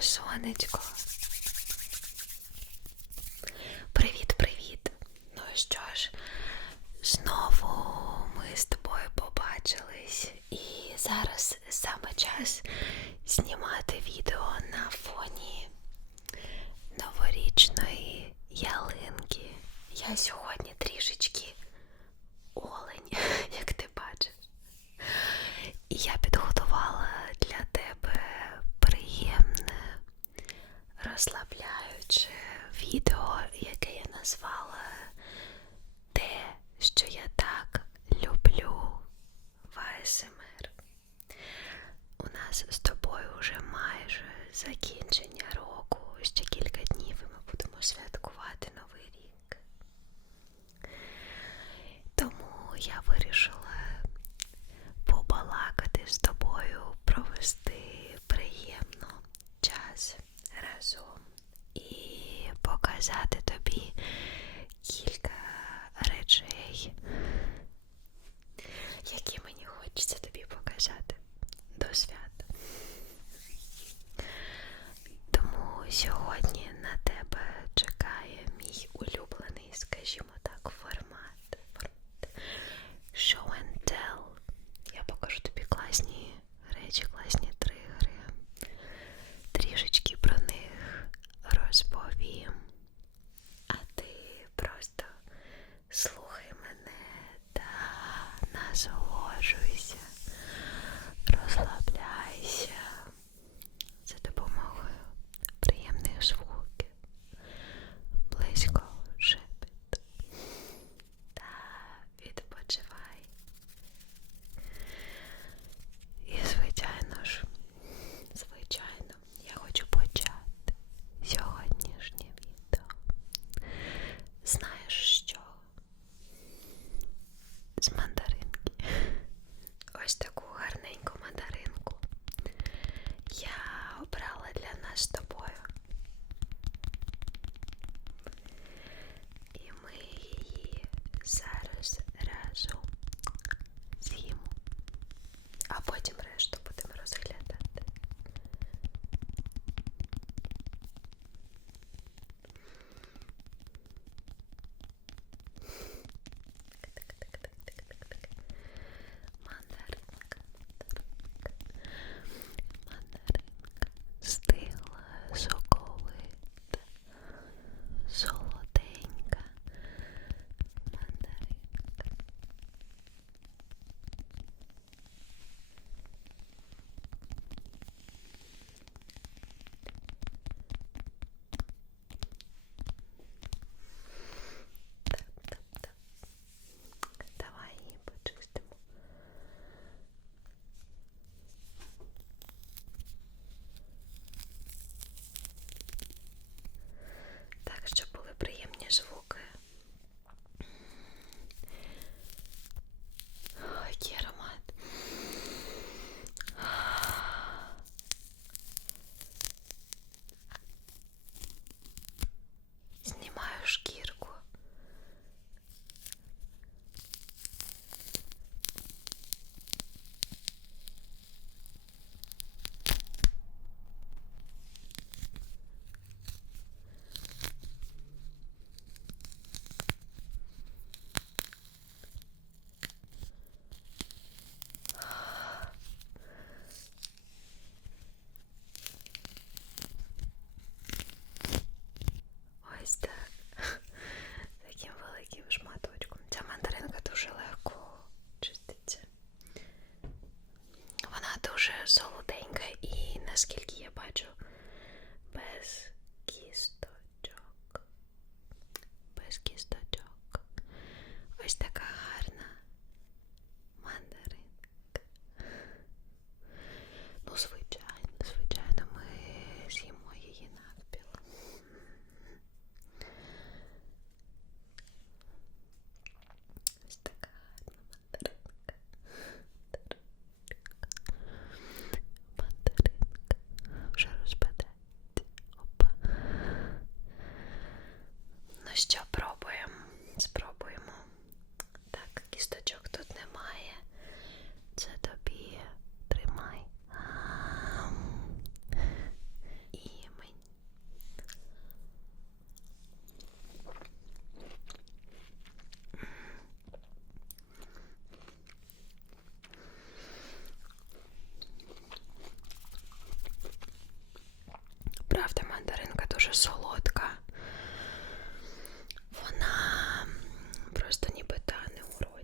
сонечко. Привіт-привіт! Ну що ж, знову ми з тобою побачились, і зараз саме час знімати відео на фоні новорічної ялинки. Я сьогодні нас з тобою вже майже закінчення року, ще кілька днів і ми будемо святкувати Новий рік. Тому я вирішила побалакати з тобою, провести наш.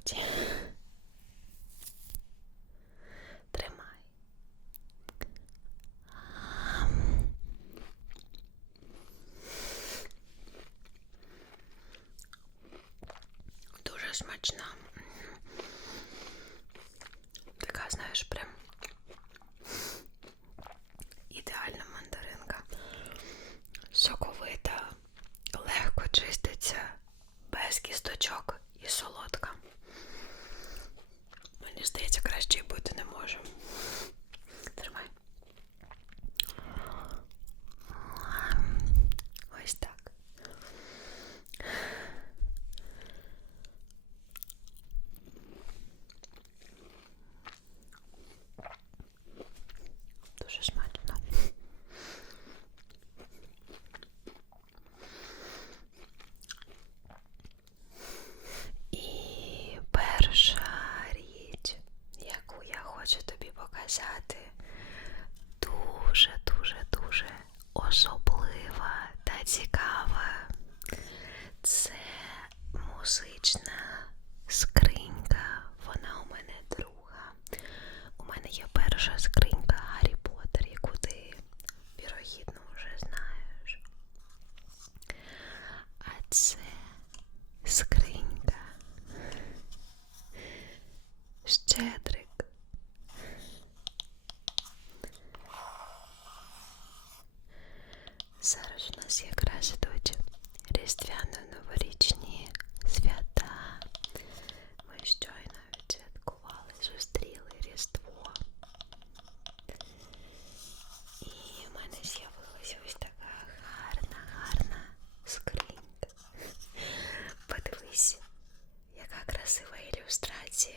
делать. Зараз у нас якраз ідуть різдвяно-новорічні свята. Ми щойно відсвяткували, зустріли Різдво. І в мене з'явилася ось така гарна-гарна скринька. Подивись, яка красива ілюстрація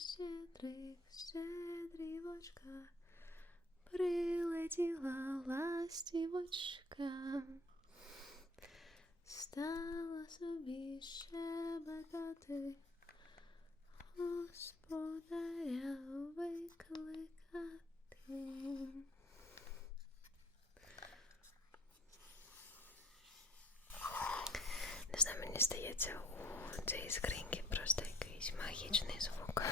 Щедрик, щедрівочка, прилетіла ластівочка, стала собі щебетати, господаря викликати. Не знаю, мені здається, у цієї скриньки просто якийсь магічний звук.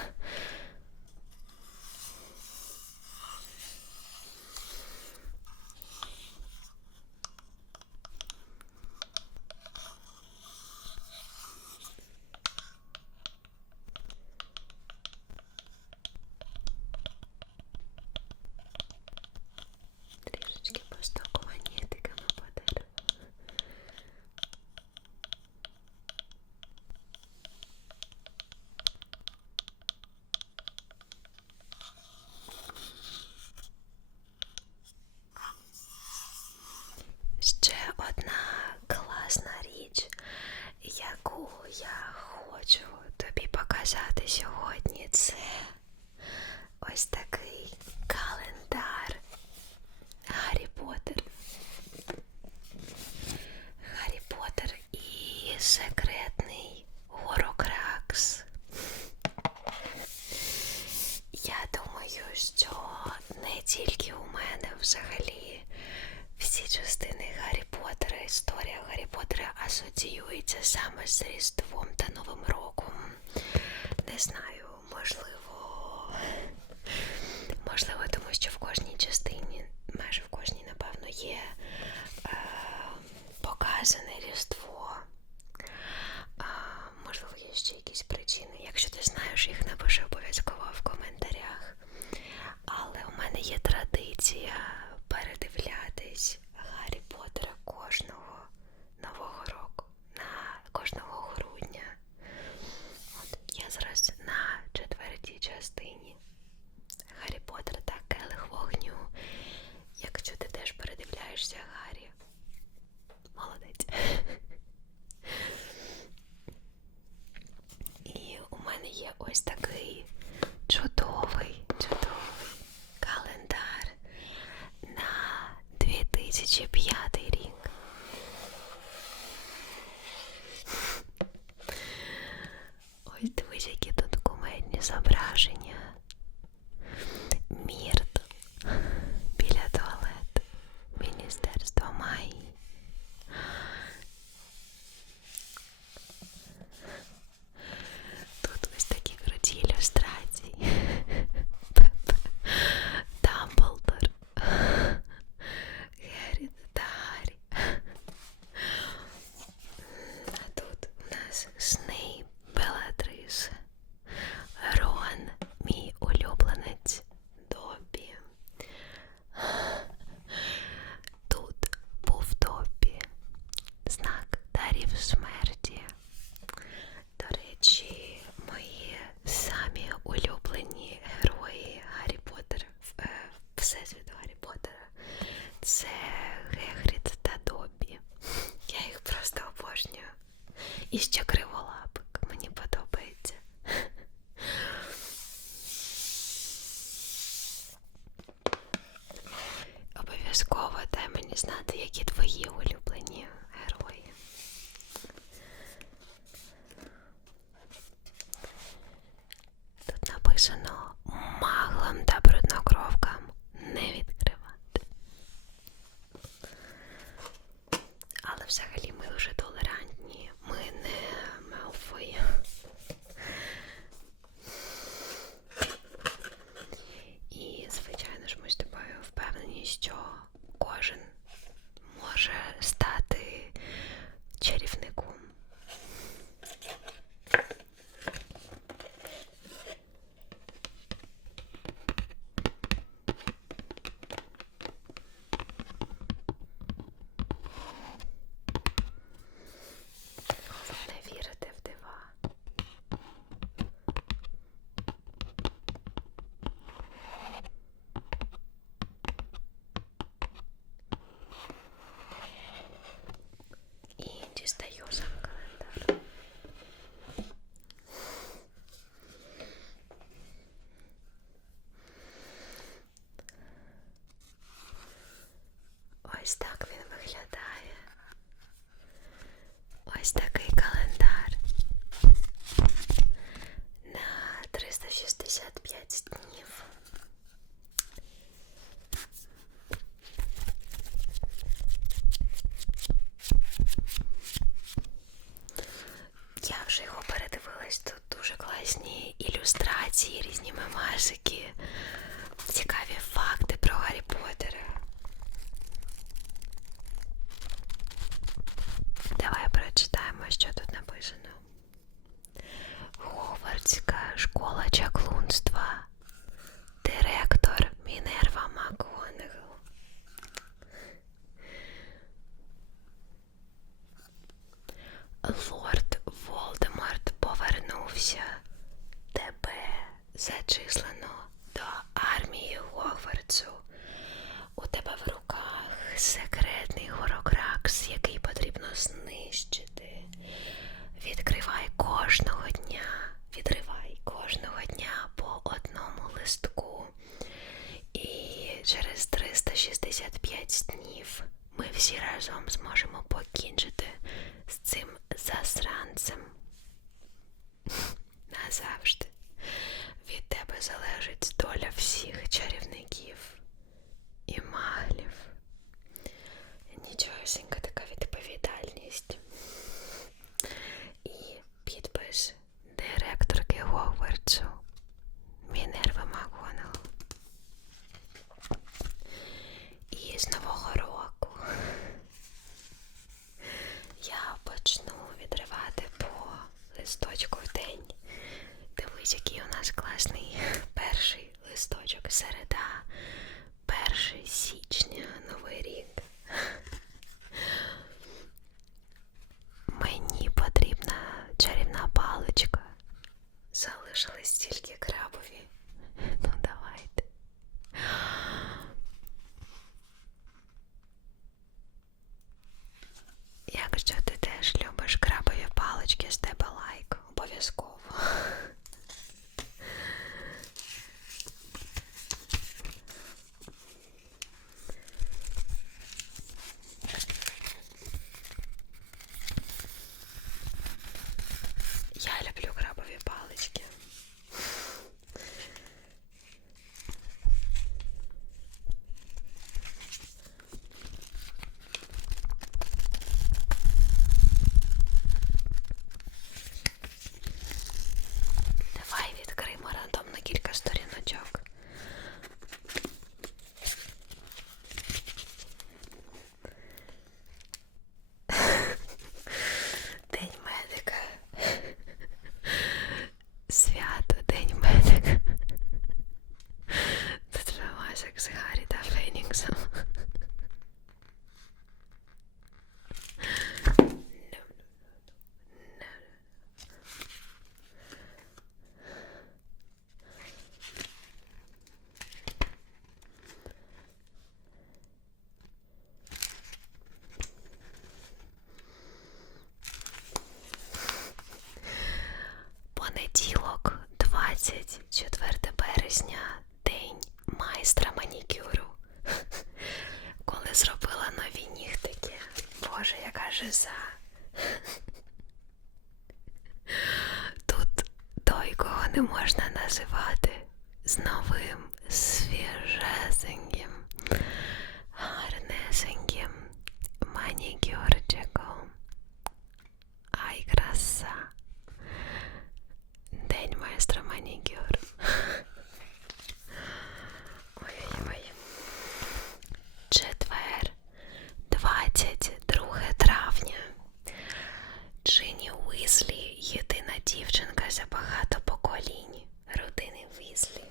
хочу тобі показати сьогодні це. Ось такий. 2005 смерті. До речі, мої самі улюблені герої Гаррі Поттера, е, Гаррі Поттера, це Гегрід та Я їх просто обожнюю. І ще достоинства Якщо ти теж любиш крабові палички з Боже, яка жиза. Тут той, кого не можна називати, з новим свіжесеньким. за багато поколінь родини Візлі.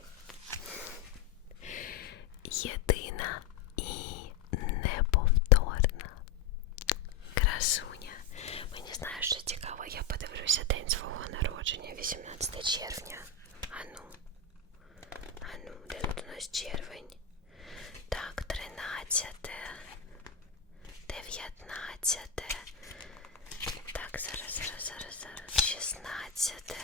Єдина і неповторна красуня. Мені знаєш, що цікаво, я подивлюся день свого народження, 18 червня. Ану, ану, де тут у нас червень? Так, 13, 19. шістнадцяте,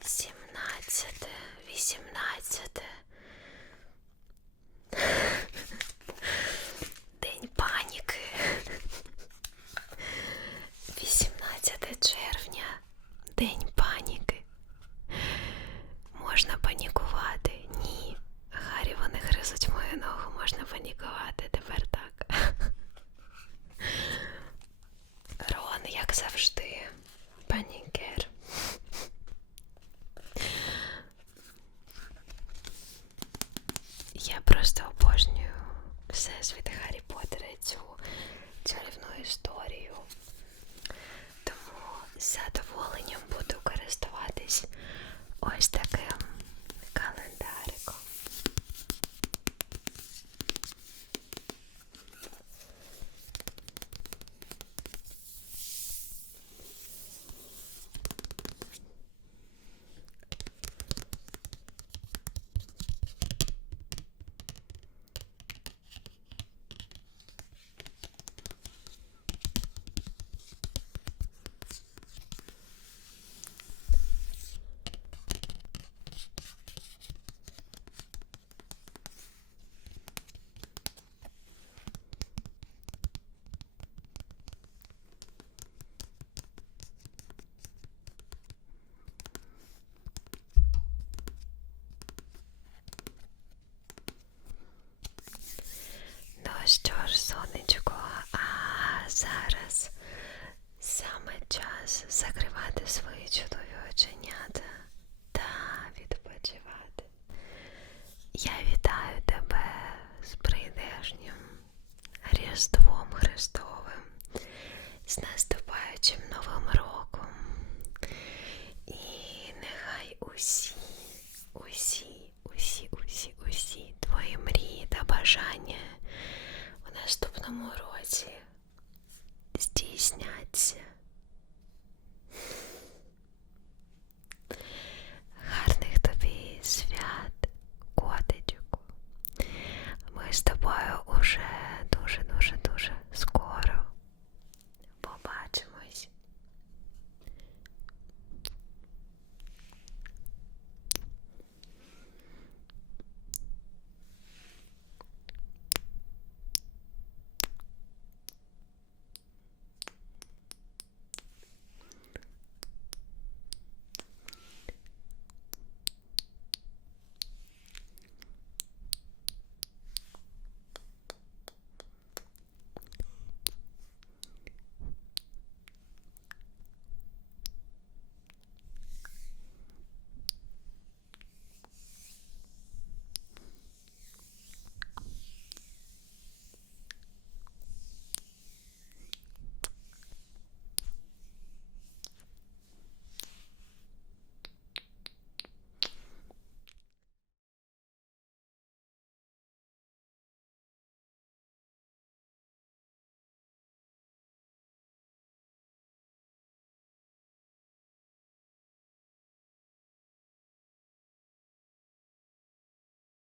сімнадцяте, вісімнадцяте.